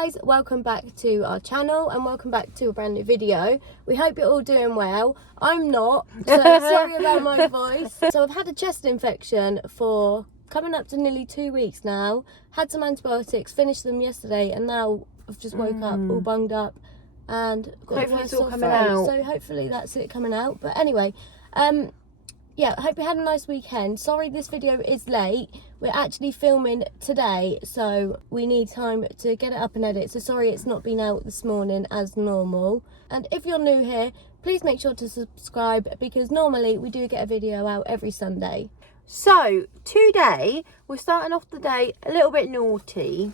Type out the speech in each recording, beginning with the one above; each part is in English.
guys, welcome back to our channel and welcome back to a brand new video. We hope you're all doing well. I'm not, so sorry about my voice. So I've had a chest infection for coming up to nearly 2 weeks now. Had some antibiotics, finished them yesterday, and now I've just woke up all bunged up and got hopefully it's all coming out. So hopefully that's it coming out. But anyway, yeah, I hope you had a nice weekend. Sorry this video is late. We're actually filming today, so we need time to get it up and edit. So sorry it's not been out this morning as normal. And if you're new here, please make sure to subscribe, because normally we do get a video out every Sunday. So today we're starting off the day a little bit naughty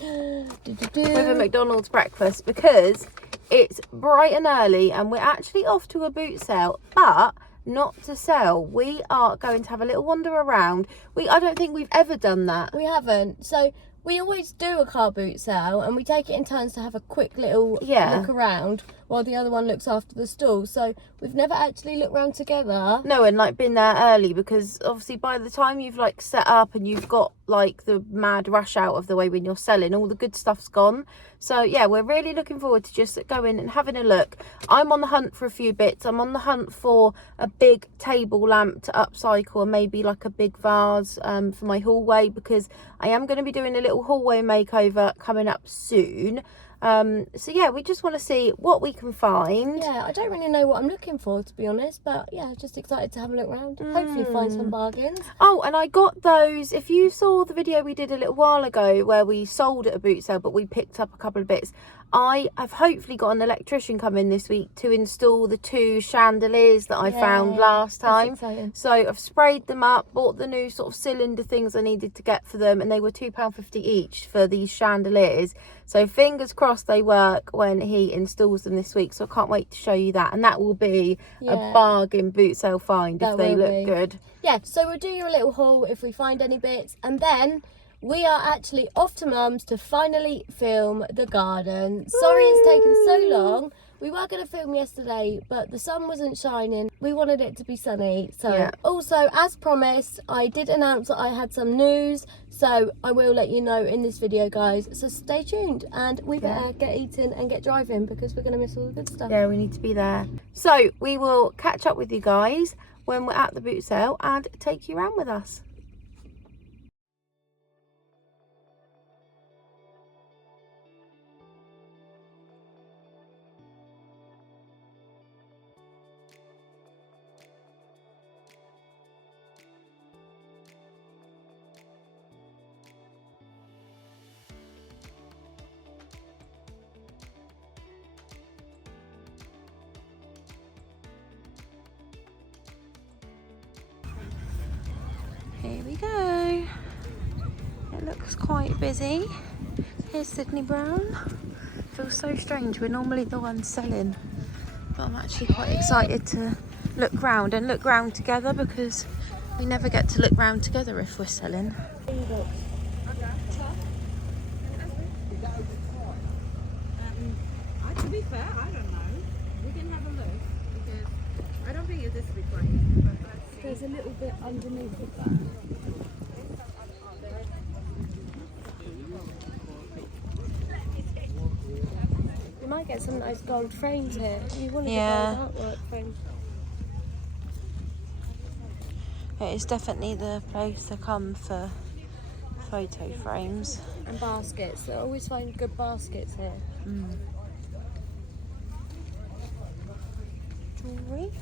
with a McDonald's breakfast, because it's bright and early and we're actually off to a boot sale, but not to sell. We are going to have a little wander around. I don't think we've ever done that. We haven't. So we always do a car boot sale and we take it in turns to have a quick little look around while the other one looks after the stall. So we've never actually looked around together. No, and like been there early, because obviously by the time you've like set up and you've got like the mad rush out of the way when you're selling, all the good stuff's gone. So yeah, we're really looking forward to just going and having a look. I'm on the hunt for a few bits. I'm on the hunt for a big table lamp to upcycle and maybe like a big vase for my hallway, because I am going to be doing a little hallway makeover coming up soon. So yeah, we just want to see what we can find. Yeah, I don't really know what I'm looking for, to be honest, but yeah, just excited to have a look around. Hopefully find some bargains. Oh, and I got those, if you saw the video we did a little while ago where we sold at a boot sale but we picked up a couple of bits, I have hopefully got an electrician coming this week to install the 2 chandeliers that I found last time. So I've sprayed them up, bought the new sort of cylinder things I needed to get for them, and they were £2.50 each for these chandeliers. So fingers crossed they work when he installs them this week. So I can't wait to show you that, and that will be a bargain boot sale find if they look good. Yeah, so we'll do you a little haul if we find any bits, and then we are actually off to Mum's to finally film the garden. Sorry it's taken so long. We were going to film yesterday, but the sun wasn't shining. We wanted it to be sunny. So also, as promised, I did announce that I had some news. So I will let you know in this video, guys. So stay tuned, and we better get eating and get driving, because we're going to miss all the good stuff. Yeah, we need to be there. So we will catch up with you guys when we're at the boot sale and take you around with us. Here we go. It looks quite busy. Here's Sydney Brown. Feels so strange. We're normally the ones selling, but I'm actually quite excited to look round together, because we never get to look round together if we're selling. To be fair, I don't know. We can have a look, because I don't think it's this big range, but let's see. There's a little bit underneath of that. You might get some nice gold frames here. You want to get gold artwork frames. It's definitely the place to come for photo frames. And baskets. I always find good baskets here. Jewellery.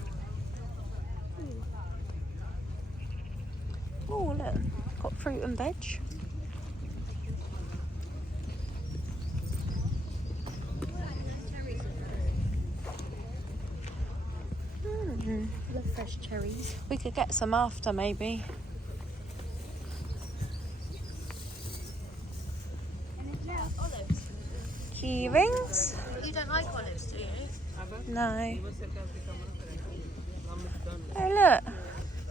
Oh look, got fruit and veg. Love fresh cherries. We could get some after, maybe. Key rings. You don't like olives, do you? No. Oh look,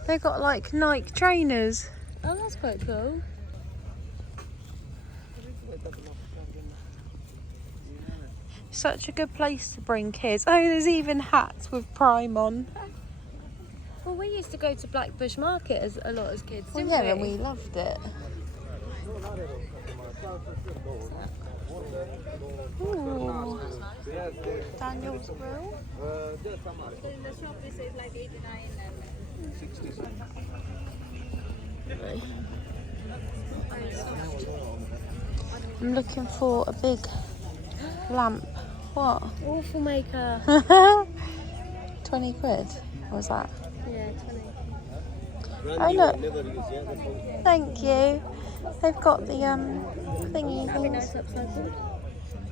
they got like Nike trainers. Oh, that's quite cool. Such a good place to bring kids. Oh, there's even hats with Prime on. Well, we used to go to Blackbush Market a lot as kids, Well, didn't yeah, we? and we loved it. Ooh. Daniel's grill. So in the shop they say like 89 and 60. I'm looking for a big lamp. What? Awful maker. 20 quid? What was that? Yeah, 20. Oh look. Thank you. They've got the thingy That'd be things. nice upside down.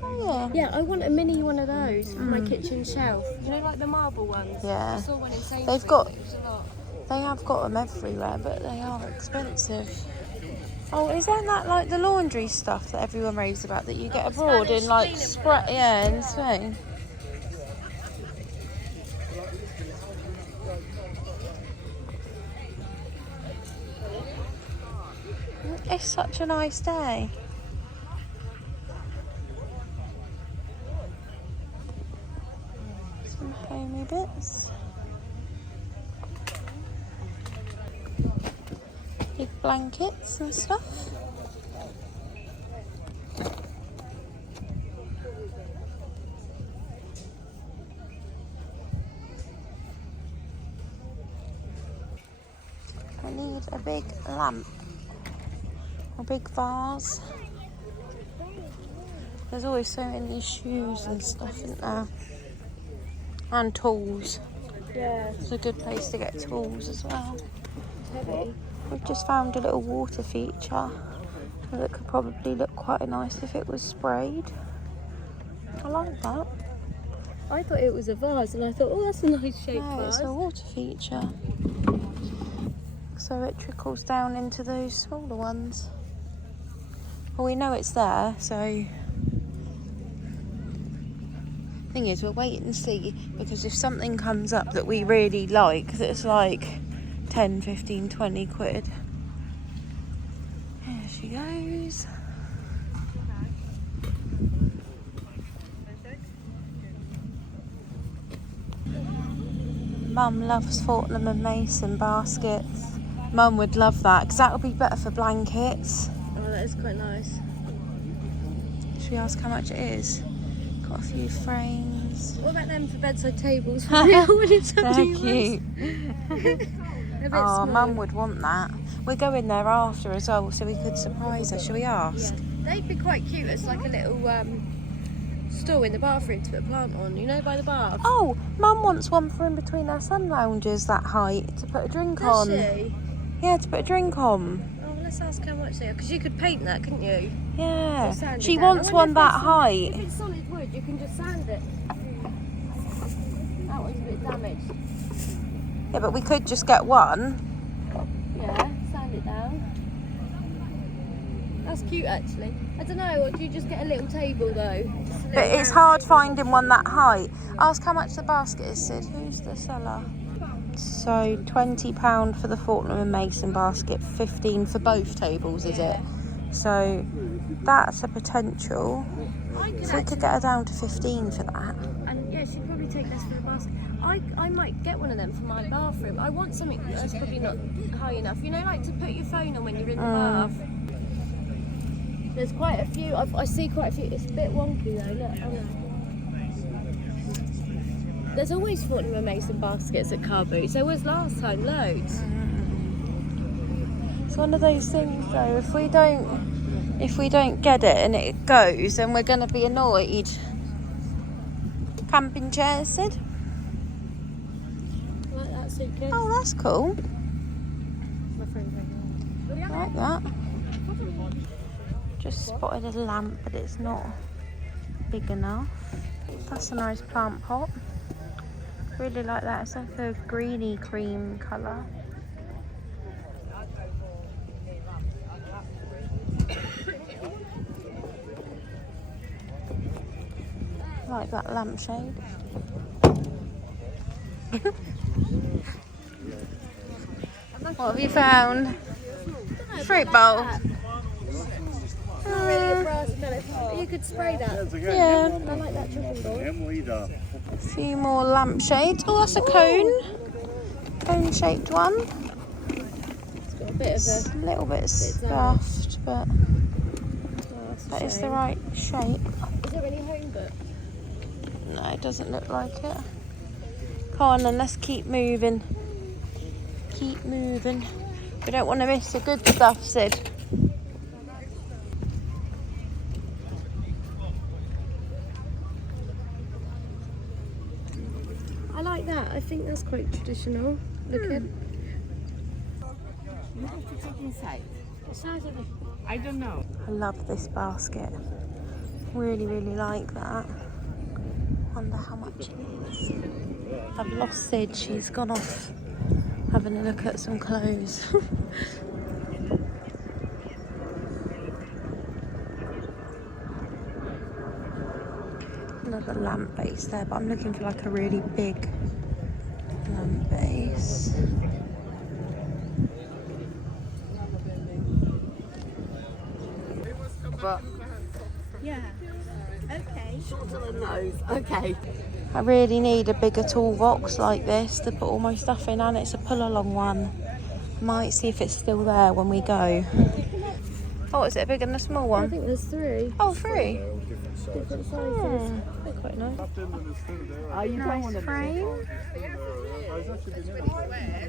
Oh Yeah, I want a mini one of those for my kitchen shelf. You know, like the marble ones? Yeah. I saw one in Sainsbury's. They've got- It was a lot. They have got them everywhere, but they are expensive. Oh, isn't that like the laundry stuff that everyone raves about that you get abroad in like spray? Yeah, in Spain. It's such a nice day. Some homey bits. Big blankets and stuff. I need a big lamp. A big vase. There's always so many shoes and stuff, isn't there? And tools. Yeah, It's a good place to get tools as well. it's heavy. We've just found a little water feature that could probably look quite nice if it was sprayed. I like that. I thought it was a vase and I thought, oh, that's a nice shaped No, vase. it's a water feature. So it trickles down into those smaller ones. Well, we know it's there, so... Thing is, we'll wait and see, because if something comes up that we really like, that's like 10, 15, 20 quid. Here she goes. Mum loves Fortnum and Mason baskets. Mum would love that, because that would be better for blankets. Oh, that is quite nice. Should we ask how much it is? Got a few frames. What about them for bedside tables? I wanted some They're new cute. ones. A bit Oh, small. Mum would want that. We're going there after as well, so we could surprise her. Shall we ask? Yeah. They'd be quite cute. It's like a little stool in the bathroom to put a plant on, you know, by the bath. Oh, Mum wants one for in between our sun loungers that height to put a drink on. Does she? Yeah, to put a drink on. Oh, well, let's ask how much they are, because you could paint that, couldn't you? Yeah. Just sand it She down. I wants wonder one if that that's- height. If it's solid wood, you can just sand it. That one's a bit damaged. Yeah, but we could just get one. Yeah, sand it down. That's cute, actually. I don't know, or do you just get a little table though? Just a But little it's round hard table. finding one that height. Ask how much the basket is, Sid. Who's the seller? So £20 for the Fortnum and Mason basket, 15 for both tables, is it? So that's a potential. I could So we could get her down to 15 for that. And yeah, she'd probably take less for the basket. I might get one of them for my bathroom. I want something that's probably not high enough. You know, like to put your phone on when you're in the bath. There's quite a few. I see quite a few. It's a bit wonky though. Look, I know. There's always Fortnum and Mason baskets at car boots. There was last time, loads. It's one of those things though, if we don't get it and it goes, then we're gonna be annoyed. Camping chairs, Sid? Like that suitcase. Oh, that's cool. My friend. I like that. Just spotted a lamp, but it's not big enough. That's a nice plant pot. Really like that. It's like a greeny cream colour. I like that lampshade. What have you found? Fruit bowl. Not really a brass metal pot. You could spray that. Yeah. I like that chopping board. A few more lampshades. Oh, that's a cone. Cone-shaped one. It's got a bit of It's a. a little bit damaged. scuffed, but That is the shame. right shape. Is there any home book? No, it doesn't look like it. Come on then, let's keep moving. Keep moving. We don't want to miss the good stuff, Sid. I like that. I think that's quite traditional looking. You have to take inside. I don't know. I love this basket. Really, really like that. Wonder how much it is. I've lost Sid. She's gone off having a look at some clothes. Another lamp base there, but I'm looking for like a really big lamp base. But yeah. Okay. Shorter than those. Okay. I really need a bigger toolbox like this to put all my stuff in, and it's a pull-along one. Might see if it's still there when we go. Oh, is it a big and a small I one? think there's 3 Oh, 3. different sizes. They're quite nice. You don't want Nice frame.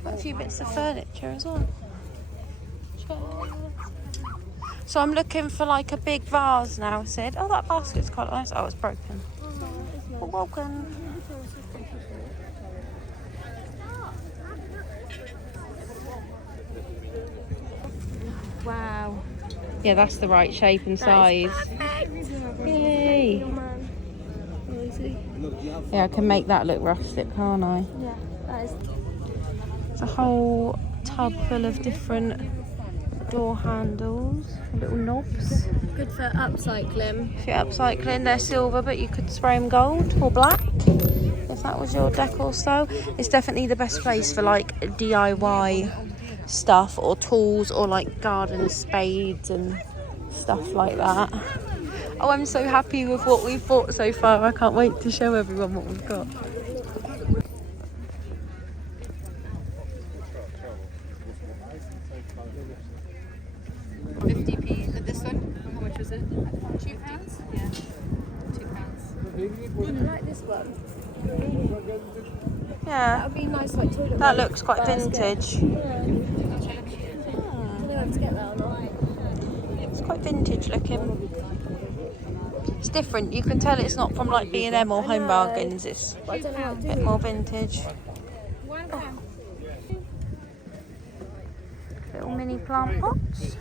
Got a few bits of furniture as well. So I'm looking for like a big vase now, Sid. Oh, that basket's quite nice. Oh, it's broken. Well, welcome. Wow. Yeah, that's the right shape and size. Yay. Yeah, I can make that look rustic, can't I? Yeah, that is. It's a whole tub full of different door handles, little knobs. Good for upcycling. If you're upcycling, they're silver, but you could spray them gold or black if that was your decor style. It's definitely the best place for like DIY stuff or tools or like garden spades and stuff like that. Oh, I'm so happy with what we've bought so far. I can't wait to show everyone what we've got. £50 for this one. How much was it? £2? Yeah. £2. I like this one. Yeah, That would be nice, like toilet. that roll looks quite basket. vintage. Yeah. I don't know how to get that or not. It's quite vintage looking. It's different. You can tell it's not from like B&M or Home Bargains. It's But I don't know how to a do bit it. more vintage. Little mini plant pots.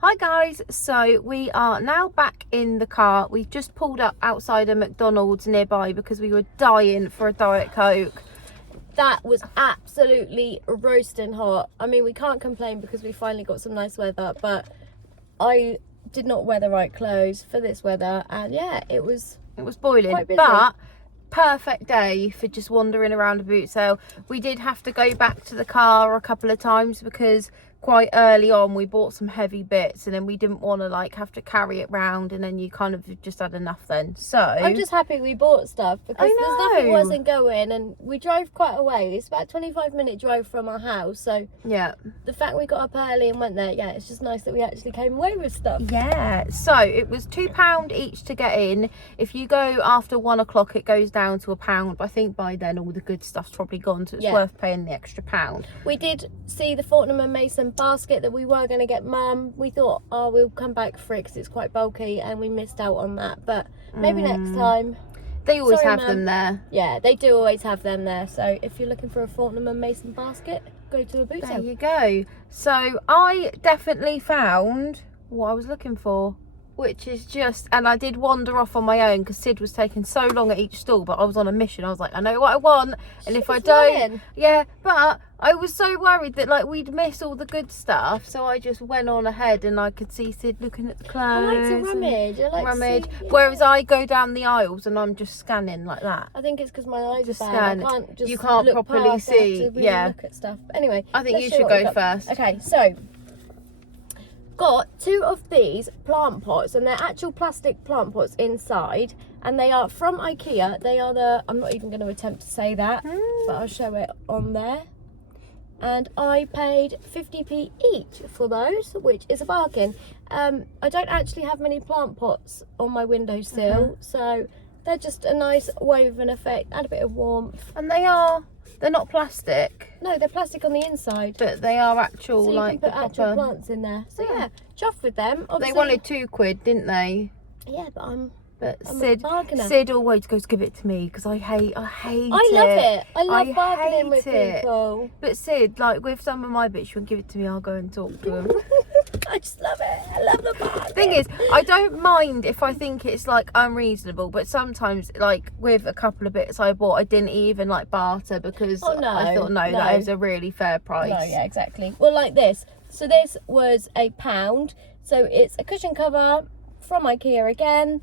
Hi guys, so we are now back in the car. We've just pulled up outside a McDonald's nearby because we were dying for a Diet Coke. That was absolutely roasting hot. I mean, we can't complain because we finally got some nice weather, but I did not wear the right clothes for this weather, and yeah, it was boiling, quite busy. but perfect day for just wandering around a boot sale. We did have to go back to the car a couple of times because quite early on we bought some heavy bits and then we didn't want to like have to carry it round, and then you kind of just had enough then. So I'm just happy we bought stuff because there's nothing wasn't going, and we drove quite a way. It's about a 25-minute drive from our house, so yeah, the fact we got up early and went there, yeah, it's just nice that we actually came away with stuff. yeah. So it was £2 each to get in. If you go after 1 o'clock it goes down to £1. I think by then all the good stuff's probably gone, so it's worth paying the extra £1. We did see the Fortnum and Mason basket that we were going to get Mum. We thought, oh, we'll come back for it because it's quite bulky, and we missed out on that, but maybe next time. They always Sorry, have Mum. them there. Yeah, they do always have them there, so if you're looking for a Fortnum and Mason basket, go to a boot There sale. you go. So I definitely found what I was looking for, which is just, and I did wander off on my own because Sid was taking so long at each stall, but I was on a mission. I was like, I know what I want, and if I don't, running. yeah, but I was so worried that like we'd miss all the good stuff, so I just went on ahead and I could see Sid looking at the clothes. I like to and rummage. I like rummage. to see, yeah. Whereas I go down the aisles and I'm just scanning like that. I think it's because my eyes Just are bad. scan. I can't just You can't look properly past. I have see, to really yeah. look at stuff. But anyway, I think let's you show should what we go got. first. Okay, so got 2 of these plant pots, and they're actual plastic plant pots inside, and they are from IKEA. They are the, I'm not even going to attempt to say that, but I'll show it on there. And I paid 50p each for those, which is a bargain. I don't actually have many plant pots on my windowsill, so they're just a nice woven effect, add a bit of warmth. And they're not plastic. No, they're plastic on the inside, But they are actual, so you like can put the actual proper... plants in there. So yeah, chuffed with them. They Obviously, wanted £2, didn't they? Yeah, but I'm But a Sid bargainer. always goes, give it to me, because I hate I it. love it. I love I bargaining with hate it. people. But Sid, like with some of my bits, she won't give it to me, I'll go and talk to him. I just love it. I love the bargain. Thing is, I don't mind if I think it's like unreasonable, but sometimes like with a couple of bits I bought, I didn't even like barter because Oh, no, I thought no, no. that was a really fair price. No, yeah, exactly. Well, like this. So this was £1. So it's a cushion cover from IKEA again,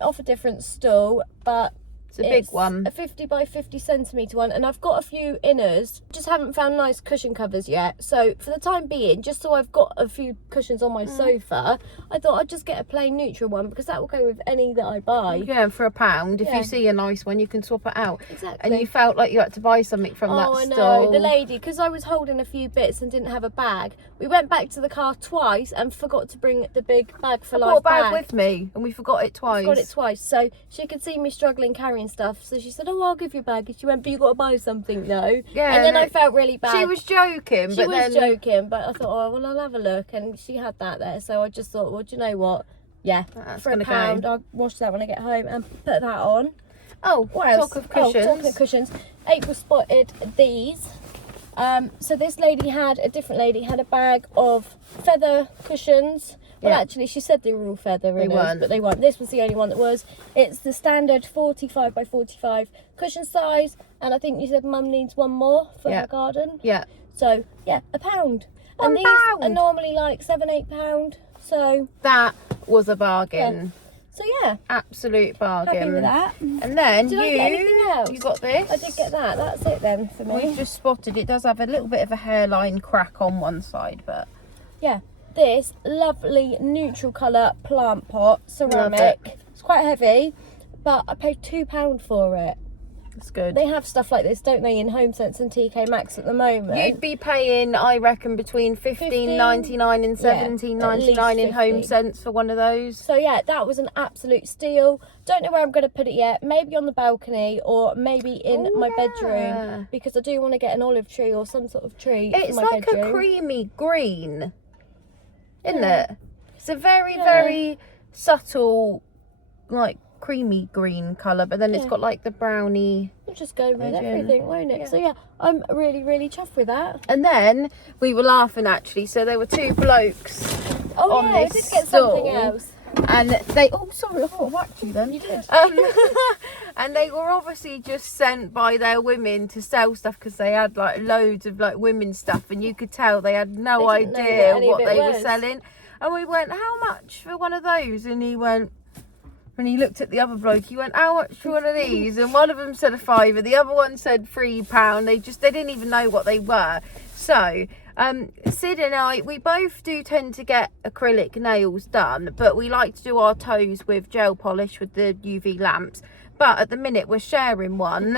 off a different stool, but It's a big one. A 50 by 50 centimetre one, and I've got a few inners. Just haven't found nice cushion covers yet. So for the time being, just so I've got a few cushions on my sofa, I thought I'd just get a plain neutral one because that will go with any that I buy. Yeah, and for £1, if Yeah. you see a nice one, you can swap it out. Exactly. And you felt like you had to buy something from that Oh, I stall. know. The lady, because I was holding a few bits and didn't have a bag, we went back to the car twice and forgot to bring the big bag for I life brought a bag bag. with me, and we forgot it twice. Got it twice, so she could see me struggling carrying stuff. So she said, "Oh, I'll give you a bag." And she went, "But you got to buy something, though." Yeah, And then no, I felt really bad. She was joking, She but was then joking, but I thought, "Oh, well, I'll have a look." And she had that there, so I just thought, "Well, do you know what? Yeah, That's for gonna £1, go. I'll wash that when I get home and put that on." Oh, What else? talk of cushions. Oh, talking of cushions. April spotted these. So this lady a different lady had a bag of feather cushions. Well, Yeah. actually, she said they were all feather They inners, weren't. but they weren't. This was the only one that was. It's the standard 45 by 45 cushion size, and I think you said Mum needs one more for Yeah. her garden. Yeah. So yeah, £1. One And these pound. are normally like £7-8. So That was a bargain. yeah, Absolute bargain. happy with that. And then Did I get anything else? you got this. I did get that. That's it then for me. We've just spotted it does have a little bit of a hairline crack on one side, but Yeah, this lovely neutral colour plant pot, ceramic. It's quite heavy, but I paid £2 for it. it's good. They have stuff like this, don't they, in HomeSense and TK Maxx at the moment? You'd be paying, I reckon, between $15.99 and $17.99 in least HomeSense for one of those. So yeah, that was an absolute steal. Don't know where I'm going to put it yet. Maybe on the balcony or maybe in my yeah. bedroom, because I do want to get an olive tree or some sort of tree It's for my like bedroom. a creamy green, isn't Yeah. it? It's a very, Yeah. very subtle, like creamy green colour, but then it's Yeah. got like the brownie. It'll just go with Imagine. everything, won't it? Yeah. So yeah, I'm really, really chuffed with that. And then we were laughing actually, so there were two blokes Oh on yeah, I this did get something stall. else. And they, oh sorry, I thought I whacked you then. You did. And they were obviously just sent by their women to sell stuff because they had like loads of like women's stuff, and you could tell they had no They didn't know idea what any what of it they were was. selling. And we went, how much for one of those? And he went, when he looked at the other bloke, he went, how much for one of these? And one of them said a £5, the other one said £3. They didn't even know what they were. So Sid and I, we both do tend to get acrylic nails done, but we like to do our toes with gel polish with the UV lamps. But at the minute we're sharing one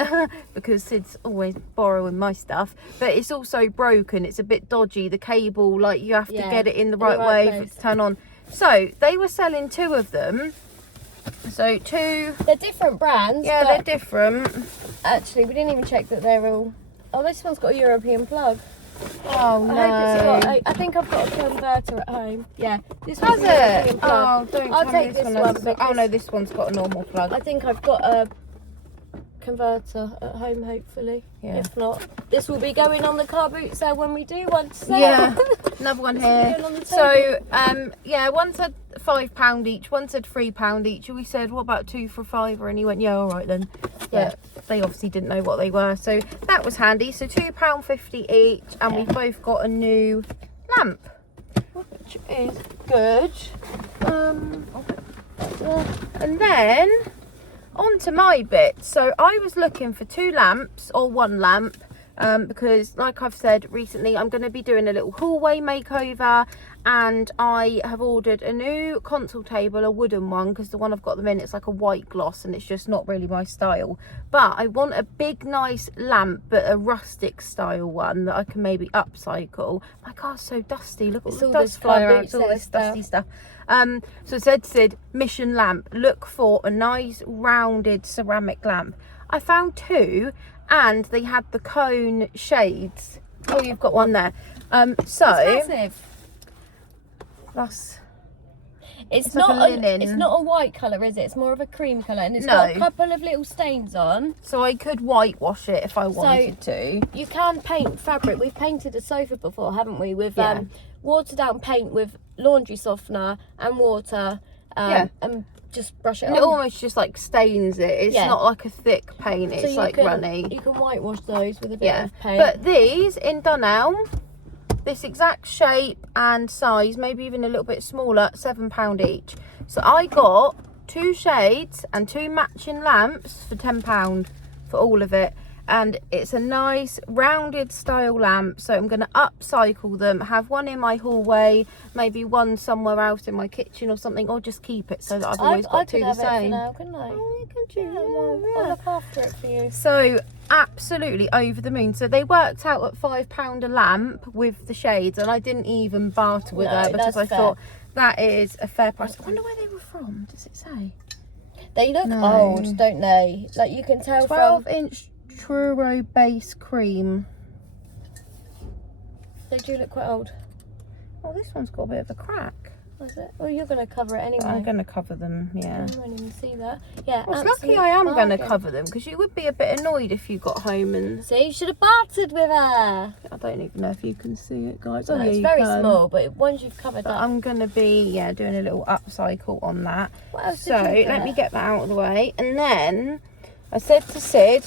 because Sid's always borrowing my stuff, but it's also broken. It's a bit dodgy. The cable, like you have to Yeah, get it in the in the right right way for it place. to turn on. So they were selling two of them. So two, They're different brands. yeah, but they're different. actually, we didn't even check that they're all. Oh, this one's got a European plug. Oh no. I hope it's got. I think I've got a converter at home. Yeah, this Has one's a European it? plug. Oh, don't I'll tell me take this this one one has- because- Oh no, this one's got a normal plug. I think I've got a converter at home. Hopefully, Yeah. if not, this will be going on the car boot sale when we do one. So. Yeah, another one here. Going on the So, yeah, one said £5 each, one said £3 each, and we said, what about two for £5? And he went, yeah, all right then. Yeah. But they obviously didn't know what they were, so that was handy. So £2.50 each, and we both got a new lamp, which is good. And then on to my bit. So I was looking for two lamps or one lamp. because like I've said recently, I'm going to be doing a little hallway makeover, and I have ordered a new console table, a wooden one, because the one I've got at the minute, it's like a white gloss and it's just not really my style. But I want a big nice lamp, but a rustic style one that I can maybe upcycle. My car's so dusty, look at all the dust flying around, it's all this dusty stuff. So it said mission lamp, look for a nice rounded ceramic lamp. I found 2, and they had the cone shades. Oh, you've got one there. So It's massive. It's like not a linen. it's not a white colour, is it? It's more of a cream colour, and it's No. got a couple of little stains on. So I could whitewash it if I wanted to. You can paint fabric. We've painted a sofa before, haven't we? With Yeah. watered down paint with laundry softener and water, and just brush it And on. it almost just like stains it. It's Yeah. not like a thick paint, it's you like can, runny. You can whitewash those with a bit Yeah, of paint. but these in Dunelm, this exact shape and size, maybe even a little bit smaller, £7 each. So I got 2 shades and 2 matching lamps for £10 for all of it. And it's a nice rounded style lamp, so I'm going to upcycle them, have one in my hallway, maybe one somewhere else in my kitchen or something, or just keep it so that I've always I got could 2 the have it for same. now, couldn't I? Oh, you can choose. I'll look after it for you. So absolutely over the moon. So they worked out at £5 a lamp with the shades, and I didn't even barter with No, her because that's I fair. thought that is a fair price. I wonder where they were from. Does it say? They look No. old, don't they? Like you can tell 12-inch Truro base cream. they do look quite old. Oh, this one's got a bit of a crack. Is it? Well, you're going to cover it anyway. I'm going to cover them, yeah. I won't even see that. Yeah, Well, it's lucky absolute I am going to bargain. cover them, because you would be a bit annoyed if you got home and... See, you should have bartered with her. I don't even know if you can see it, guys. No, Oh, yeah, it's you very can. small, but once you've covered But that, I'm going to be, doing a little upcycle on that. what else So did you let get? me get that out of the way. And then I said to Sid,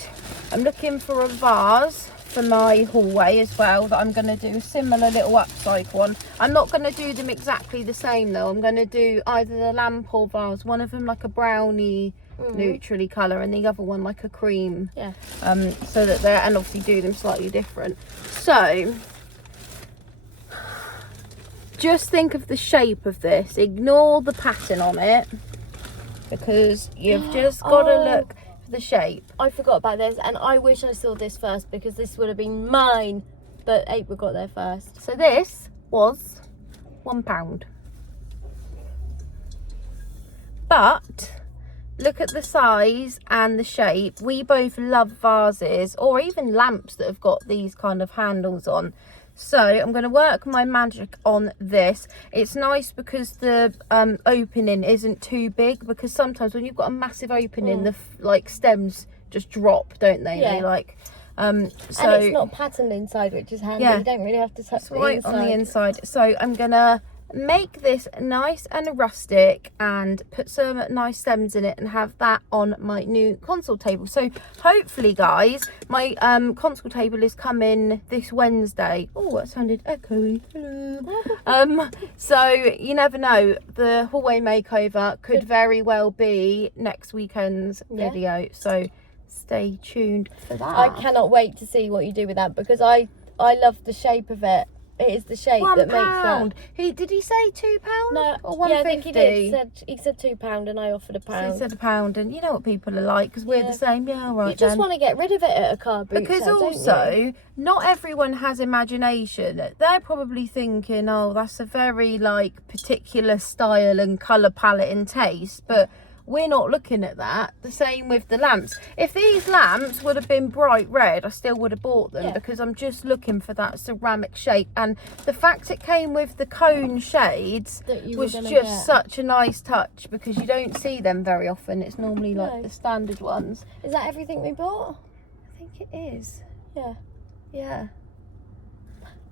I'm looking for a vase for my hallway as well, that I'm going to do a similar little upcycle on. I'm not going to do them exactly the same though. I'm going to do either the lamp or vase, one of them like a brownie neutrally colour, and the other one like a cream. Yeah. So that they're, and obviously do them slightly different. So just think of the shape of this, ignore the pattern on it, because you've just got to Oh. look for the shape. I forgot about this, and I wish I saw this first because this would have been mine. But April got there first. So this was £1. But look at the size and the shape. We both love vases, or even lamps that have got these kind of handles on. So I'm going to work my magic on this. It's nice because the opening isn't too big, because sometimes when you've got a massive opening, the like stems just drop, don't they? Yeah. They like so And it's not patterned inside, which is handy. Yeah. You don't really have to touch it's the right inside. on the inside. So I'm gonna make this nice and rustic and put some nice stems in it and have that on my new console table. So hopefully, guys, my console table is coming this Wednesday. Oh, that sounded echoey. Hello. So you never know, the hallway makeover could very well be next weekend's Yeah. video, so stay tuned for that. I cannot wait to see what you do with that, because I love the shape of it. It is the shape that makes that. £1. Did he say £2 No, or yeah, I £1.50? think he did. He said £2, and I offered So £1. he said £1, and you know what people are like, because we're Yeah. the same. Yeah, all right. You just then. want to get rid of it at a car boot Because sale, don't also, you? not everyone has imagination. They're probably thinking, oh, that's a very like particular style and colour palette and taste, but we're not looking at that. The same with the lamps. If these lamps would have been bright red, I still would have bought them, Yeah. because I'm just looking for that ceramic shape. And the fact it came with the cone shades That you were was gonna just get. such a nice touch, because you don't see them very often. It's normally like No. the standard ones. Is that everything we bought? I think it is. Yeah. Yeah.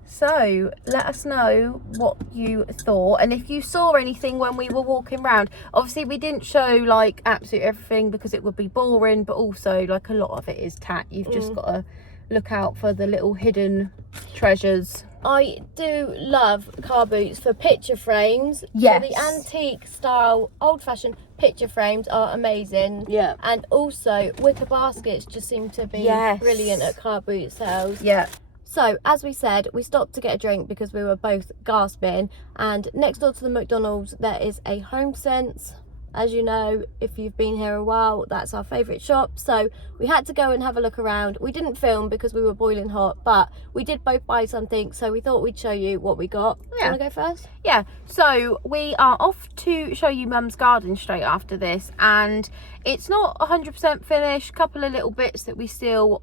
So let us know what you thought, and if you saw anything when we were walking around. Obviously we didn't show like absolutely everything because it would be boring, but also like a lot of it is tat. You've just got to look out for the little hidden treasures. I do love car boots for picture frames. Yes. So the antique style, old fashioned picture frames are amazing. Yeah. And also wicker baskets just seem to be Yes. brilliant at car boot sales. Yeah. So, as we said, we stopped to get a drink because we were both gasping. And next door to the McDonald's, there is a HomeSense. As you know, if you've been here a while, that's our favourite shop. So we had to go and have a look around. We didn't film because we were boiling hot, but we did both buy something. So we thought we'd show you what we got. Do you want to go first? Yeah, so we are off to show you Mum's garden straight after this, and it's not 100% finished. Couple of little bits that we still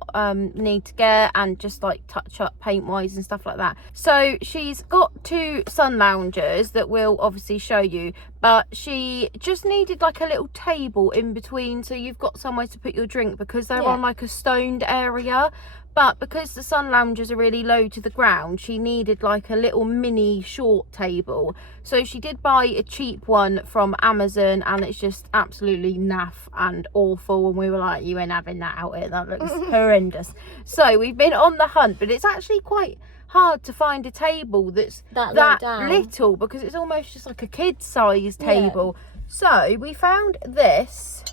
need to get and just like touch up paint wise and stuff like that. So she's got 2 sun loungers that we'll obviously show you, but she just needed like a little table in between so you've got somewhere to put your drink, because they're on like a stoned area. But because the sun loungers are really low to the ground, she needed like a little mini short table. So she did buy a cheap one from Amazon, and it's just absolutely naff and awful. And we were like, you ain't having that out here, that looks horrendous. So we've been on the hunt, but it's actually quite hard to find a table that's that little, because it's almost just like a kid size table. So we found this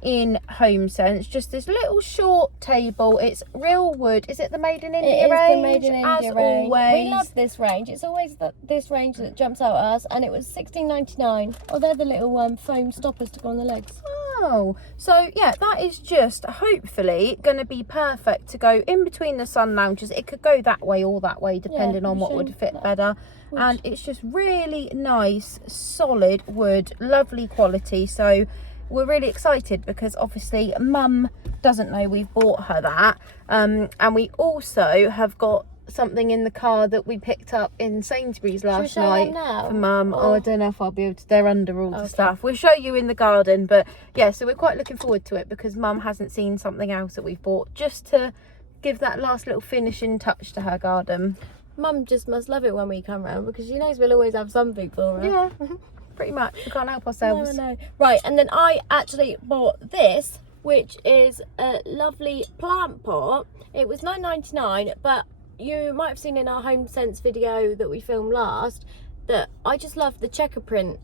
in HomeSense, just this little short table. It's real wood. Is it the Made in India range? It is the Made in India range. Always. We love this range. It's always this range that jumps out at us, and it was $16.99. Oh, they're the little foam stoppers to go on the legs. Oh, so yeah, that is just hopefully going to be perfect to go in between the sun lounges. It could go that way or that way, depending on what would fit better. And it's just really nice, solid wood, lovely quality. So we're really excited because obviously Mum doesn't know we've bought her that. And we also have got something in the car that we picked up in Sainsbury's last night for Mum. Oh, I don't know if I'll be able to. They're under all the stuff. We'll show you in the garden. But yeah, so we're quite looking forward to it because Mum hasn't seen something else that we've bought, just to give that last little finishing touch to her garden. Mum just must love it when we come round because she knows we'll always have something for her. Yeah. Pretty much, we can't help ourselves. No. Right, and then I actually bought this, which is a lovely plant pot. It was $9.99, but you might have seen in our HomeSense video that we filmed last that I just love the checker print.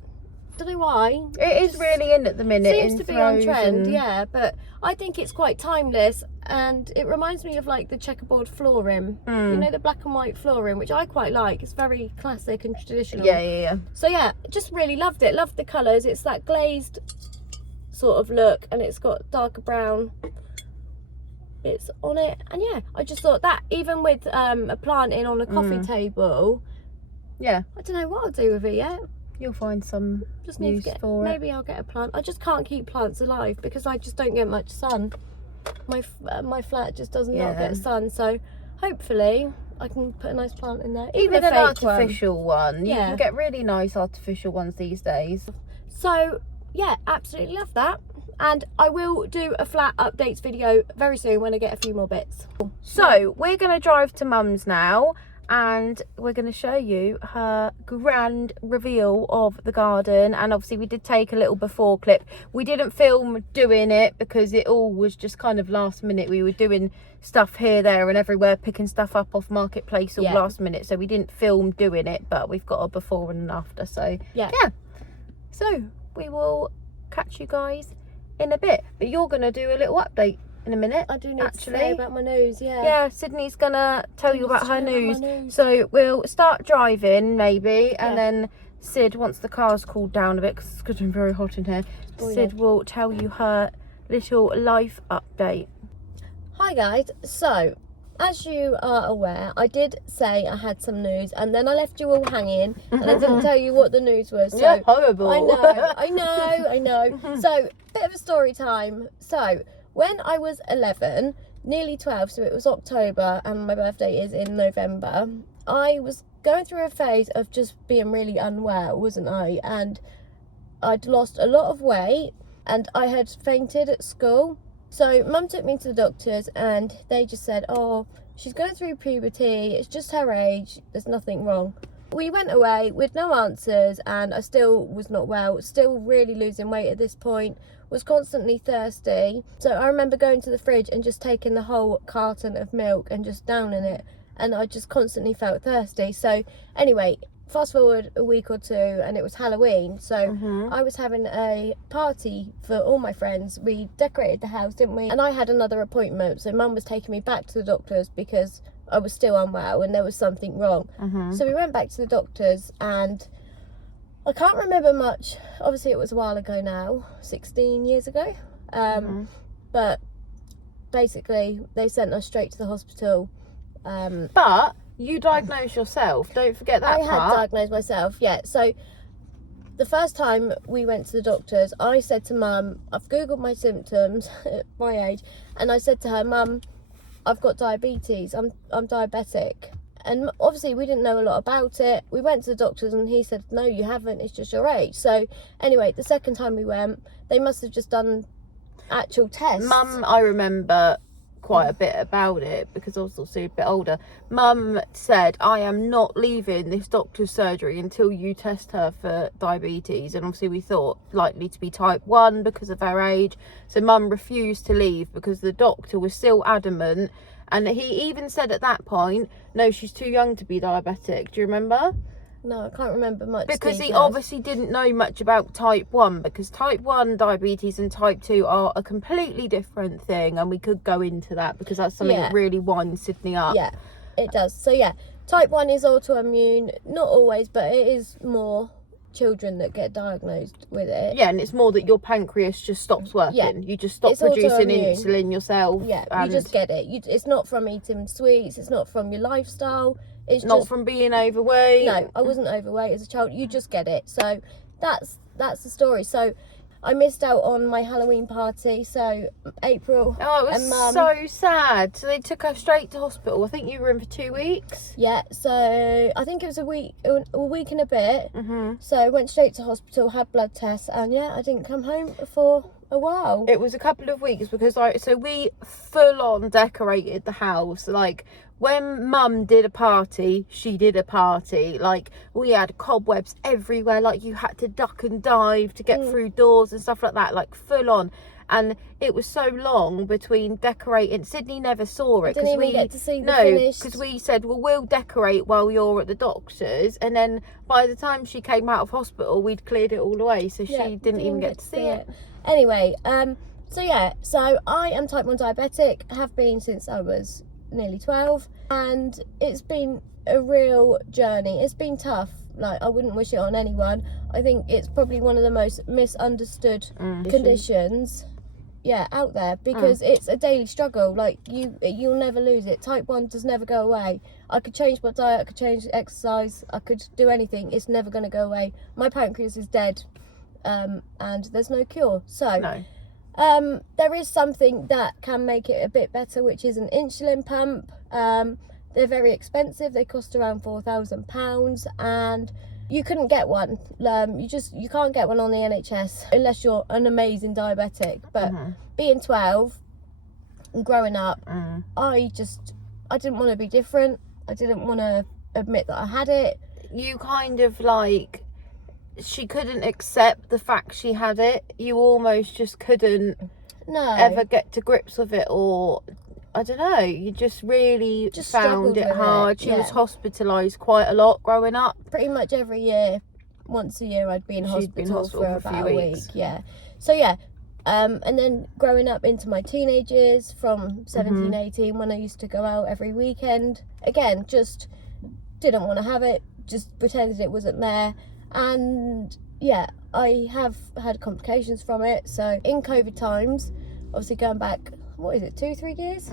Don't know why. It is really in at the minute. Seems to be on trend, yeah. But I think it's quite timeless, and it reminds me of like the checkerboard flooring. You know, the black and white flooring, which I quite like. It's very classic and traditional. Yeah. So yeah, just really loved it. Loved the colours. It's that glazed sort of look, and it's got darker brown bits on it. And yeah, I just thought that even with a planting on a coffee table. Yeah. I don't know what I'll do with it yet. You'll find some just need use to get, for it. maybe I'll get a plant. I just can't keep plants alive because I just don't get much sun. My flat just does not get sun, so hopefully I can put a nice plant in there. Even a an fake artificial one. You can get really nice artificial ones these days. So yeah, absolutely love that. And I will do a flat updates video very soon when I get a few more bits. So we're going to drive to Mum's now, and we're going to show you her grand reveal of the garden. And obviously we did take a little before clip. We didn't film doing it because it all was just kind of last minute. We were doing stuff here, there and everywhere, picking stuff up off Marketplace all last minute, so we didn't film doing it, but we've got a before and an after. So yeah, so we will catch you guys in a bit, but you're going to do a little update in a minute. I do need to say about my news, yeah, Sydney's gonna tell you about her news. So we'll start driving maybe, and then Sid, once the car's cooled down a bit because it's getting very hot in here, Sid will tell you her little life update. Hi guys, so as you are aware, I did say I had some news, and then I left you all hanging and I didn't tell you what the news was. So yeah, horrible. I know. So bit of a story time. So when I was 11, nearly 12, so it was October and my birthday is in November, I was going through a phase of just being really unwell, wasn't I? And I'd lost a lot of weight and I had fainted at school. So Mum took me to the doctors and they just said, oh, she's going through puberty, it's just her age, there's nothing wrong. We went away with no answers and I still was not well, still really losing weight at this point, was constantly thirsty. So I remember going to the fridge and just taking the whole carton of milk and just downing it and I just constantly felt thirsty. So anyway, fast forward a week or two and it was Halloween, so I was having a party for all my friends. We decorated the house, didn't we? And I had another appointment, so Mum was taking me back to the doctors because I was still unwell and there was something wrong. So we went back to the doctors, and I can't remember much. Obviously it was a while ago now, 16 years ago. But basically they sent us straight to the hospital. But you diagnosed yourself, don't forget that I had diagnosed myself, yeah. So the first time we went to the doctors, I said to Mum, I've googled my symptoms at my age, and I said to her, Mum, I've got diabetes, I'm diabetic. And obviously we didn't know a lot about it. We went to the doctors and he said, no, you haven't, it's just your age. So anyway, the second time we went, they must have just done actual tests. Mum, I remember quite a bit about it because I was also a bit older. Mum said, I am not leaving this doctor's surgery until you test her for diabetes. And obviously we thought likely to be type 1 because of her age. So Mum refused to leave because the doctor was still adamant. And he even said at that point, no, she's too young to be diabetic. Do you remember? No, I can't remember much. Because details. he obviously didn't know much about type 1, because type 1 diabetes and type 2 are a completely different thing, and we could go into that because that's something that really winds Sydney up. Yeah, it does. So yeah, type 1 is autoimmune, not always, but it is more children that get diagnosed with it. Yeah, and it's more that your pancreas just stops working. Yeah. You just stop It's producing autoimmune. insulin yourself. Yeah, you just get it. It's not from eating sweets, it's not from your lifestyle. It's not just, from being overweight. No, I wasn't overweight as a child. You just get it. So that's the story. So I missed out on my Halloween party. So April. Oh, it and was Mum, so sad. So they took her straight to hospital. I think you were in for 2 weeks. Yeah. So I think it was a week and a bit. So I went straight to hospital, had blood tests, and yeah, I didn't come home for a while. It was a couple of weeks because we full on decorated the house. Like, when Mum did a party, she did a party. Like, we had cobwebs everywhere, like you had to duck and dive to get through doors and stuff like that, like full on. And it was so long between decorating. Sydney never saw it Didn't even get to see the finished. because we said, well, we'll decorate while you're at the doctor's, and then by the time she came out of hospital, we'd cleared it all away, so she didn't even get to see it. Anyway, so I am type 1 diabetic, have been since I was nearly 12, and it's been a real journey. It's been tough. Like, I wouldn't wish it on anyone. I think it's probably one of the most misunderstood conditions out there, because it's a daily struggle. Like, you'll never lose it. Type 1 does never go away. I could change my diet, I could change exercise, I could do anything, it's never going to go away. My pancreas is dead, and there's no cure. So there is something that can make it a bit better, which is an insulin pump. They're very expensive. They cost around £4,000, and you couldn't get one. You can't get one on the NHS unless you're an amazing diabetic. But being 12 and growing up, I didn't want to be different. I didn't want to admit that I had it. You kind of like, she couldn't accept the fact she had it. You almost just couldn't ever get to grips with it, or I don't know, you just really found it hard. She was hospitalised quite a lot growing up. Pretty much every year, once a year, I'd be in hospital for about a week. Yeah. So and then growing up into my teenage years, from 17, 18, when I used to go out every weekend, again, just didn't want to have it, just pretended it wasn't there. And yeah, I have had complications from it. So in COVID times, obviously going back, what is it, 2-3 years?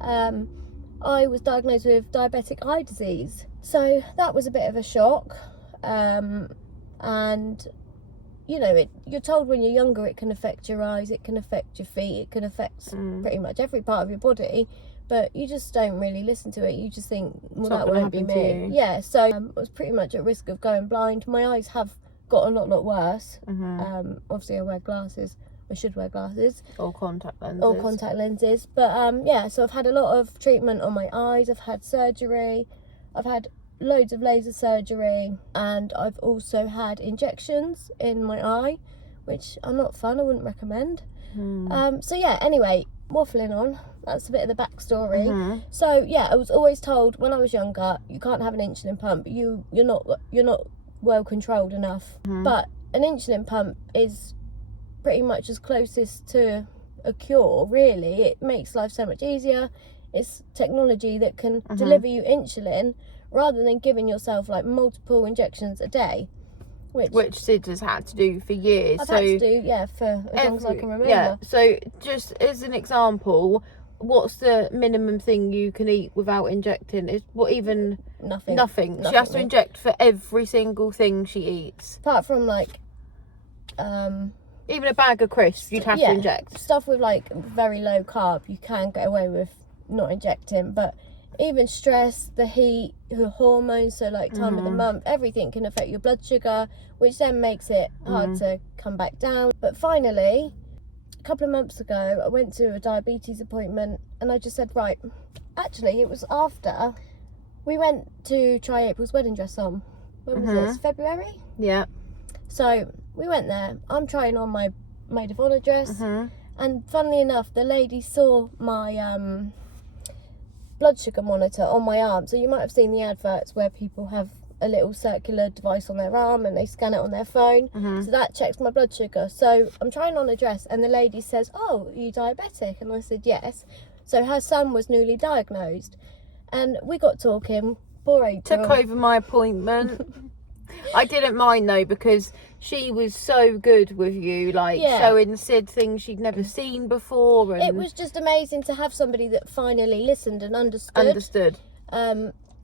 I was diagnosed with diabetic eye disease. So that was a bit of a shock. And you know, you're told when you're younger it can affect your eyes, it can affect your feet, it can affect pretty much every part of your body, but you just don't really listen to it. You just think, well, that won't be me. Yeah, so I was pretty much at risk of going blind. My eyes have got a lot worse. Obviously I wear glasses. I should wear glasses. Or contact lenses. But so I've had a lot of treatment on my eyes. I've had surgery. I've had loads of laser surgery, and I've also had injections in my eye, which are not fun. I wouldn't recommend. Anyway, waffling on. That's a bit of the backstory. Mhm. So yeah, I was always told when I was younger, you can't have an insulin pump. You're not well controlled enough. But an insulin pump is pretty much as closest to a cure, really. It makes life so much easier. It's technology that can deliver you insulin rather than giving yourself like multiple injections a day, which Sid has had to do for years. I've so had to do, for as long as I can remember. Yeah. So just as an example, what's the minimum thing you can eat without injecting? Is what even Nothing. She has to inject for every single thing she eats. Apart from like Even a bag of crisps, you'd have to inject. Stuff with like very low carb, you can get away with not injecting, but even stress, the heat, the hormones, so like time of the month, everything can affect your blood sugar, which then makes it hard to come back down. But finally, a couple of months ago, I went to a diabetes appointment and I just said, right, actually it was after we went to try April's wedding dress on. When was this? February? Yeah. So we went there. I'm trying on my maid of honour dress, and funnily enough, the lady saw my blood sugar monitor on my arm. So you might have seen the adverts where people have a little circular device on their arm and they scan it on their phone. So that checks my blood sugar. So I'm trying on a dress and the lady says, "Oh, are you diabetic?" And I said, "Yes." So her son was newly diagnosed, and we got talking. Poor April. Took over my appointment. I didn't mind though, because she was so good with you, like showing Sid things she'd never seen before. And it was just amazing to have somebody that finally listened and understood.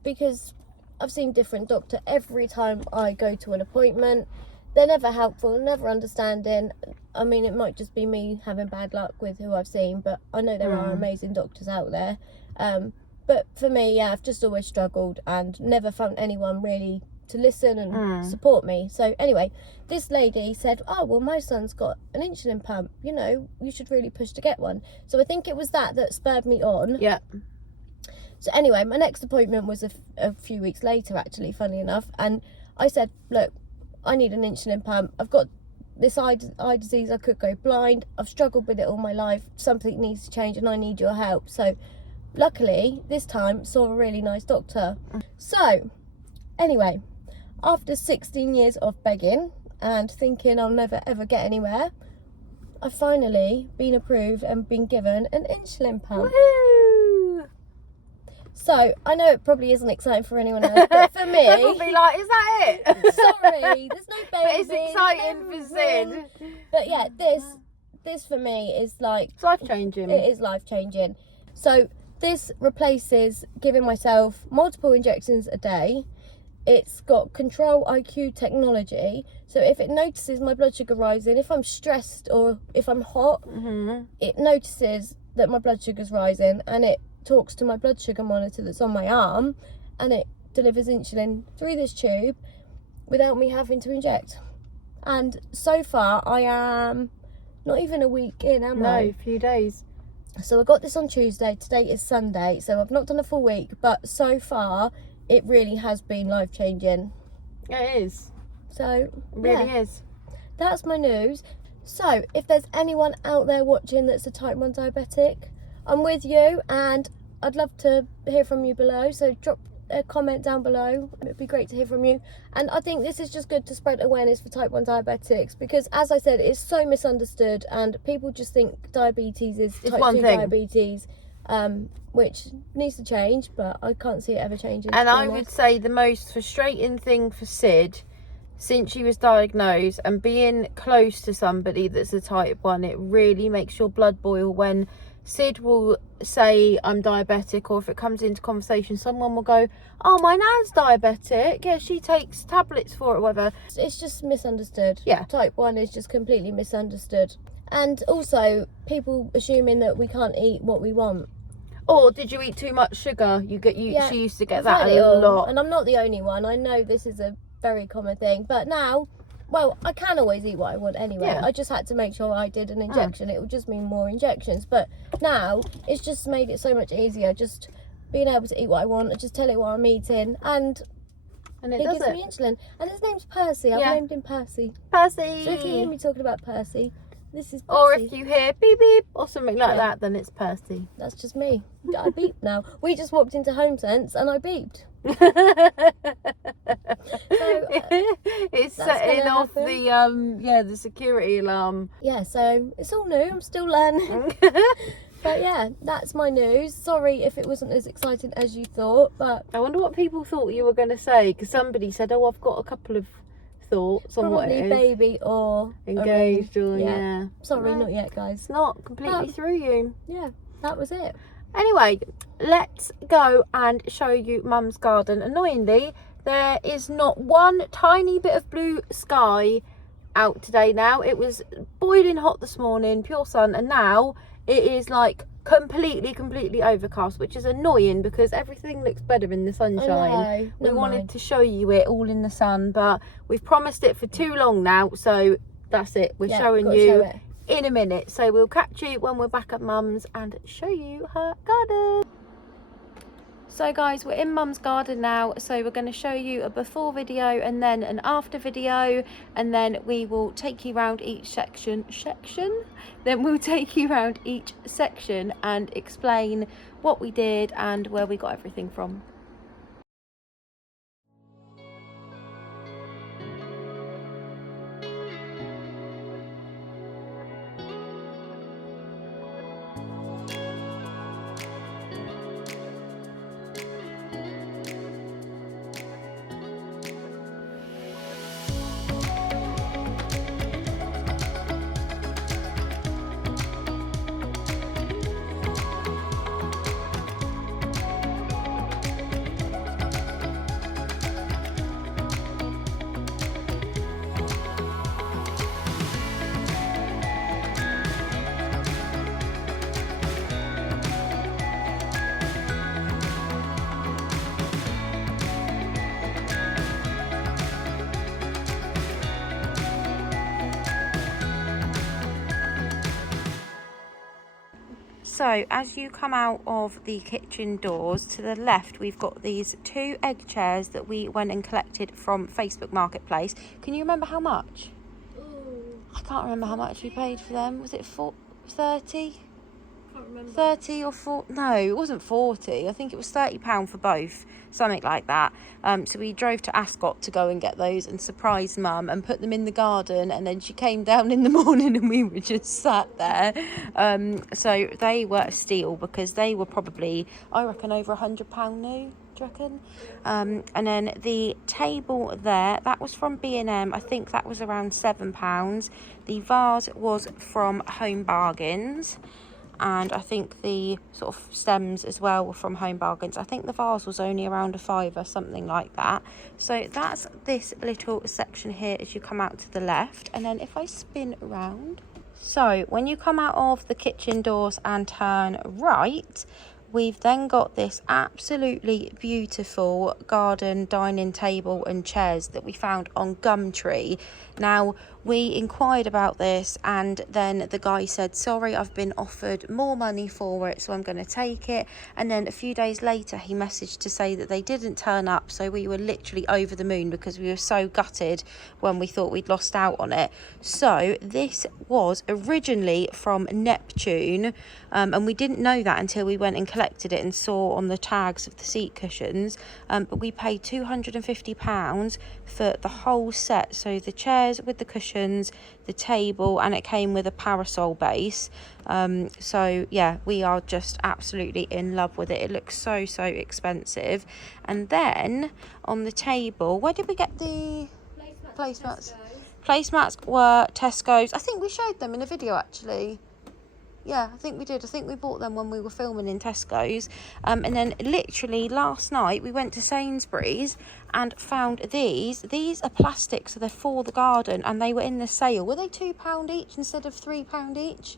Because I've seen different doctor every time I go to an appointment. They're never helpful, never understanding. I mean, it might just be me having bad luck with who I've seen, but I know there are amazing doctors out there. But for me, I've just always struggled and never found anyone really to listen and support me. So anyway, this lady said, "Oh, well, my son's got an insulin pump, you should really push to get one." So I think it was that spurred me on. Yeah. So anyway, my next appointment was a few weeks later, actually, funny enough, and I said, "Look, I need an insulin pump. I've got this eye disease, I could go blind. I've struggled with it all my life. Something needs to change and I need your help." So luckily, this time, saw a really nice doctor. So anyway, after 16 years of begging and thinking I'll never ever get anywhere, I've finally been approved and been given an insulin pump. Woo! So I know it probably isn't exciting for anyone else, but for me, They're probably like, "Is that it?" sorry, there's no baby. But it's exciting for Sid. But yeah, this for me is like, It's life changing. it is life changing. So this replaces giving myself multiple injections a day. It's got control IQ technology, so if it notices my blood sugar rising, if I'm stressed or if I'm hot, it notices that my blood sugar's rising and it talks to my blood sugar monitor that's on my arm, and it delivers insulin through this tube without me having to inject. And so far I am not even a week in, am I? No, a few days. So I got this on Tuesday, today is Sunday, so I've not done a full week, but so far it really has been life changing. It is. So It really is. that's my news. So if there's anyone out there watching that's a type 1 diabetic, I'm with you and I'd love to hear from you below. So drop a comment down below. It'd be great to hear from you. And I think this is just good to spread awareness for type 1 diabetics, because as I said, it's so misunderstood and people just think diabetes is type 2 diabetes, which needs to change, but I can't see it ever changing. And I would say the most frustrating thing for Sid, since she was diagnosed, and being close to somebody that's a type 1, it really makes your blood boil when Sid will say, "I'm diabetic," or if it comes into conversation, someone will go, "Oh, my nan's diabetic. Yeah, she takes tablets for it," or whatever. It's just misunderstood. Yeah. Type 1 is just completely misunderstood. And also, people assuming that we can't eat what we want. Or did you eat too much sugar? She used to get I've that had a it all, lot. and I'm not the only one. I know this is a very common thing, but now, well, I can always eat what I want anyway. Yeah. I just had to make sure I did an injection. It would just mean more injections, but now it's just made it so much easier, just being able to eat what I want. I just tell it what I'm eating, and And it it does gives me insulin. And his name's Percy. I've Yeah. named him Percy. Percy. So if you hear me talking about Percy, This is Percy. Or if you hear beep beep or something like Yeah. that, then it's Percy. That's just me. I beeped now. We just walked into HomeSense and I beeped. It's that's setting gonna off happen. the security alarm. Yeah, so it's all new. I'm still learning. But yeah, that's my news. Sorry if it wasn't as exciting as you thought, but I wonder what people thought you were going to say, because somebody said, "Oh, I've got a couple of thoughts on what probably it is." baby or a ring. Engaged or yeah. Sorry, No, not yet, guys. It's not completely through you. Yeah, that was it. Anyway, let's go and show you Mum's garden. Annoyingly, there is not one tiny bit of blue sky out today now. It was boiling hot this morning, pure sun, and now it is like completely overcast, which is annoying because everything looks better in the sunshine. I know. We Never wanted mind. to show you it all in the sun, but we've promised it for too long now, so that's it. We're Yeah, showing gotta you show it. in a minute, so we'll catch you when we're back at Mum's and show you her garden. So guys, we're in Mum's garden now, so we're going to show you a before video and then an after video, and then we will take you around each section then we'll take you around each section and explain what we did and where we got everything from. So as you come out of the kitchen doors, to the left we've got these 2 egg chairs that we went and collected from Facebook Marketplace. Can you remember how much? Ooh, I can't remember how much we paid for them. Was it 30? can't remember. 30 or 40? No, it wasn't 40. I think it was £30 for both, something like that. So we drove to Ascot to go and get those and surprise Mum and put them in the garden, and then she came down in the morning and we were just sat there. So they were a steal because they were probably, I reckon, over £100 new. Do you reckon? And then the table there, that was from B&M. I think that was around £7. The vase was from Home Bargains, and I think the sort of stems as well were from Home Bargains. I think the vase was only around £5 or something like that. So that's this little section here as you come out to the left. And then if I spin around, so when you come out of the kitchen doors and turn right, we've then got this absolutely beautiful garden dining table and chairs that we found on Gumtree. Now, we inquired about this and then the guy said, sorry, I've been offered more money for it, so I'm going to take it. And then a few days later, he messaged to say that they didn't turn up. So we were literally over the moon because we were so gutted when we thought we'd lost out on it. So this was originally from Neptune, and we didn't know that until we went and collected it and saw on the tags of the seat cushions. But we paid £250 for the whole set. So the chairs with the cushions, the table, and it came with a parasol base. So yeah, we are just absolutely in love with it. It looks so expensive. And then on the table, where did we get the placemats? Placemats were Tesco's. I think we showed them in a video actually. Yeah, I think we did. I think we bought them when we were filming in Tesco's. And then literally last night we went to Sainsbury's and found these. These are plastic, so they're for the garden, and they were in the sale. Were they £2 each instead of £3 each?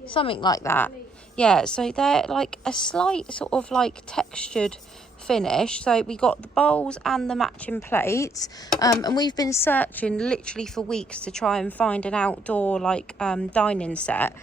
Yeah, something like that. Yeah, so they're like a slight sort of like textured finish. So we got the bowls and the matching plates, and we've been searching literally for weeks to try and find an outdoor like dining set.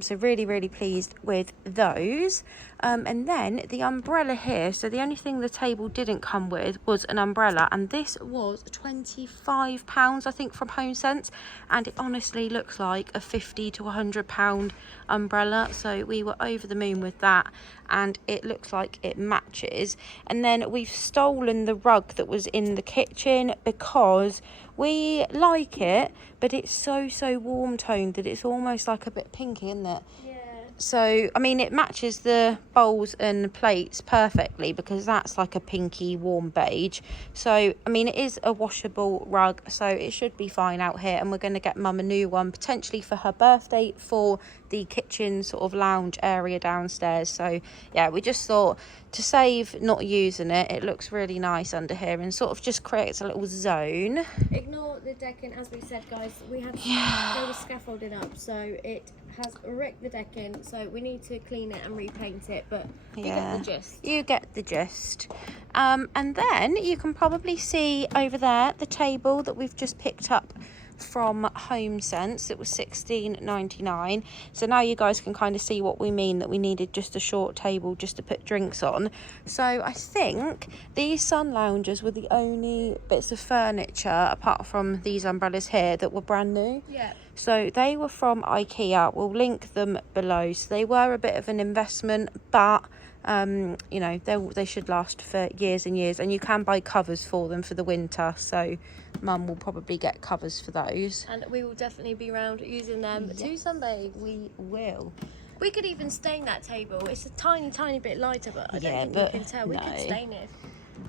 So really pleased with those. And then the umbrella here, so the only thing the table didn't come with was an umbrella, and this was £25 I think from HomeSense, and it honestly looks like a £50 to £100 umbrella, so we were over the moon with that, and it looks like it matches. And then we've stolen the rug that was in the kitchen because we like it, but it's so warm toned that it's almost like a bit pinky, isn't it? Yeah. So, I mean, it matches the bowls and plates perfectly because that's like a pinky warm beige. So, I mean, it is a washable rug, so it should be fine out here. And we're going to get Mum a new one, potentially for her birthday, for the kitchen sort of lounge area downstairs. So, yeah, we just thought to save not using it, it looks really nice under here and sort of just creates a little zone. Ignore the decking, as we said, guys. We had there was scaffolding up, so it has wrecked the decking, so we need to clean it and repaint it, but you get the gist. You get the gist. And then you can probably see over there the table that we've just picked up from HomeSense. It was $16.99. So now you guys can kind of see what we mean, that we needed just a short table just to put drinks on. So I think these sun loungers were the only bits of furniture apart from these umbrellas here that were brand new. Yeah. So they were from IKEA. We'll link them below. So they were a bit of an investment, but you know, they should last for years and years, and you can buy covers for them for the winter. So Mum will probably get covers for those, And we will definitely be around using them to sunbathe. we will. We could even stain that table. It's a tiny bit lighter, but I don't think but you can tell. We no. could stain it.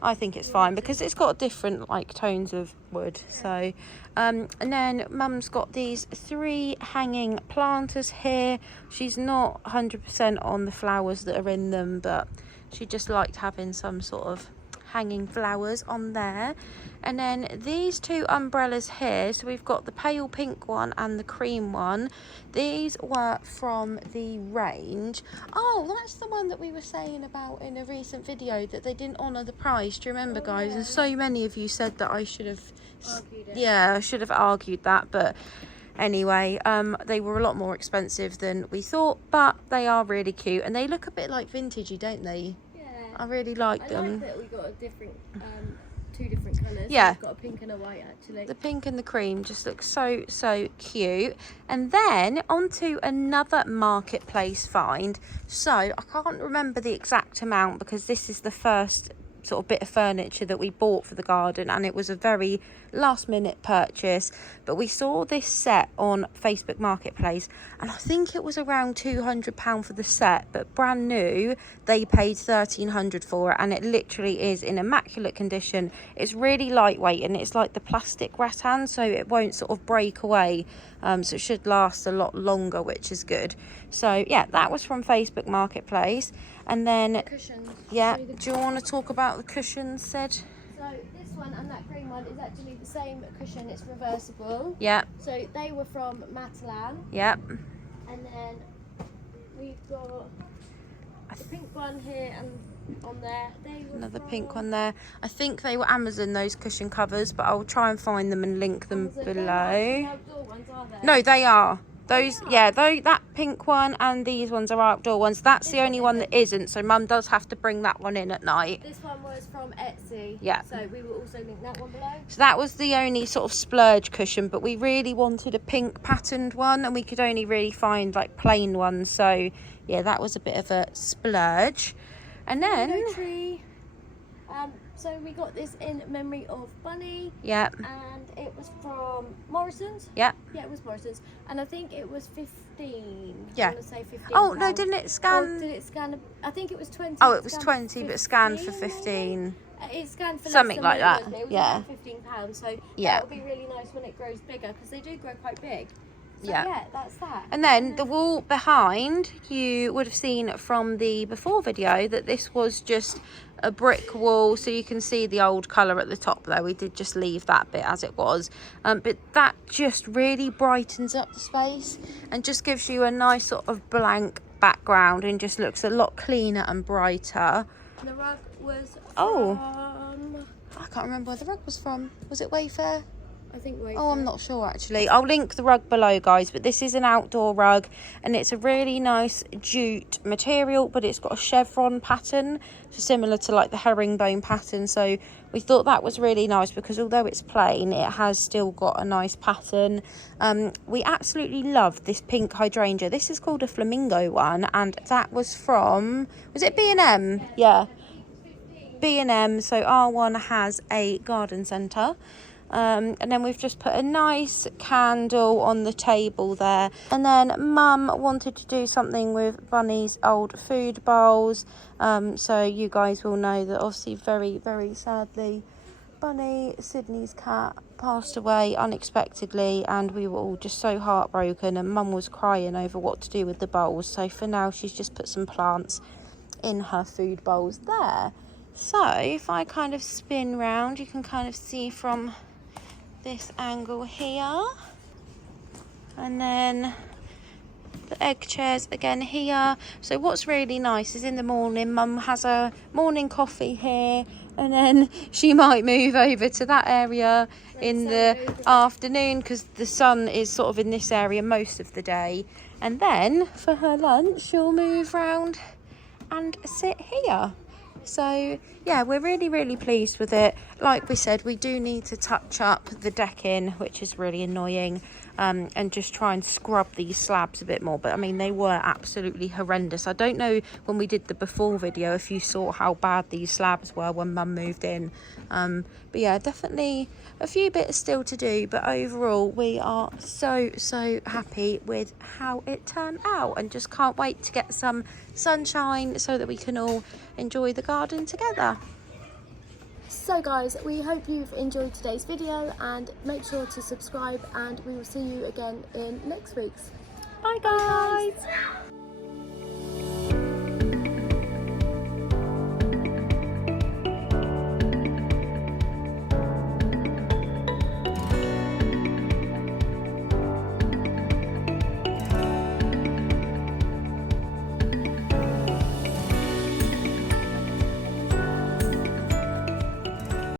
I think it's fine because it's got different like tones of wood. So and then Mum's got these 3 hanging planters here. She's not 100% on the flowers that are in them, but she just liked having some sort of hanging flowers on there. And then these 2 umbrellas here, so we've got the pale pink one and the cream one. These were from the range. Oh, that's the one that we were saying about in a recent video, that they didn't honour the price. Do you remember, guys? Yeah. And so many of you said that I should have Argued it. I should have argued that, but anyway, they were a lot more expensive than we thought, but they are really cute and they look a bit like vintagey, don't they? Yeah. I really like I them. like that we got a different, 2 different colours. Yeah. We've got a pink and a white, actually. The pink and the cream just look so cute. And then onto another marketplace find. So I can't remember the exact amount because this is the first sort of bit of furniture that we bought for the garden, and it was a very last minute purchase, but we saw this set on Facebook Marketplace and I think it was around £200 for the set, but brand new they paid £1,300 for it, and it literally is in immaculate condition. It's really lightweight and it's like the plastic rattan, so it won't sort of break away, so it should last a lot longer, which is good. So yeah, that was from Facebook Marketplace. And then Cushions. yeah, Show you the do you want to talk about the cushions, Sid? So this one and that green one is actually the same cushion. It's reversible. Yeah, So they were from Matalan, yeah. and then we've got the pink one here and on there. They were Another from pink one there. I think they were Amazon, those cushion covers, but I'll try and find them and link them Amazon. They're not actually below. outdoor ones, are they? No, they are. Those, They are? yeah, that pink one and these ones are outdoor ones. That's the only one that isn't, so Mum does have to bring that one in at night. This one was from Etsy. Yeah. So we will also link that one below. So that was the only sort of splurge cushion, but we really wanted a pink patterned one and we could only really find like plain ones. So yeah, that was a bit of a splurge. And then, No tree. So we got this in memory of Bunny, yeah, and it was from Morrison's. yeah. Yeah, it was Morrison's, and I think it was 15. Yeah. I'm gonna say 15. Oh no, didn't it Or scan? did it scan? I think it was 20. Oh, it was 20, but scanned for 15. 15. It scanned for Something less than like what that, It was yeah. about £15. So Yeah. that would be really nice when it grows bigger, because they do grow quite big. So Yeah. yeah, that's that. And then the wall behind, you would have seen from the before video that this was just a brick wall, so you can see the old colour at the top there. We did just leave that bit as it was, but that just really brightens up the space and just gives you a nice sort of blank background and just looks a lot cleaner and brighter. The rug was Oh, from, I can't remember where the rug was from. Was it Wayfair? I think Oh, I'm not sure actually. I'll link the rug below, guys, but this is an outdoor rug and it's a really nice jute material, but it's got a chevron pattern, so similar to like the herringbone pattern. So we thought that was really nice because although it's plain, it has still got a nice pattern. We absolutely love this pink hydrangea. This is called a flamingo one, and that was from, was it B&M? Yeah, B&M. So our one has a garden centre. And then we've just put a nice candle on the table there. And then Mum wanted to do something with Bunny's old food bowls. So you guys will know that obviously very, very sadly, Bunny, Sydney's cat, passed away unexpectedly, and we were all just so heartbroken, and Mum was crying over what to do with the bowls. So for now, she's just put some plants in her food bowls there. So if I kind of spin round, you can kind of see from this angle here, and then the egg chairs again here. So what's really nice is in the morning, Mum has a morning coffee here, and then she might move over to that area in the afternoon because the sun is sort of in this area most of the day, and then for her lunch she'll move round and sit here. So yeah, we're really, really pleased with it. Like we said, we do need to touch up the decking, which is really annoying, and just try and scrub these slabs a bit more. But I mean, they were absolutely horrendous. I don't know when we did the before video if you saw how bad these slabs were when Mum moved in. But yeah, definitely a few bits still to do, but overall we are so happy with how it turned out, and just can't wait to get some sunshine so that we can all enjoy the garden together. So guys, we hope you've enjoyed today's video, and make sure to subscribe, and we will see you again in next week's. Bye guys.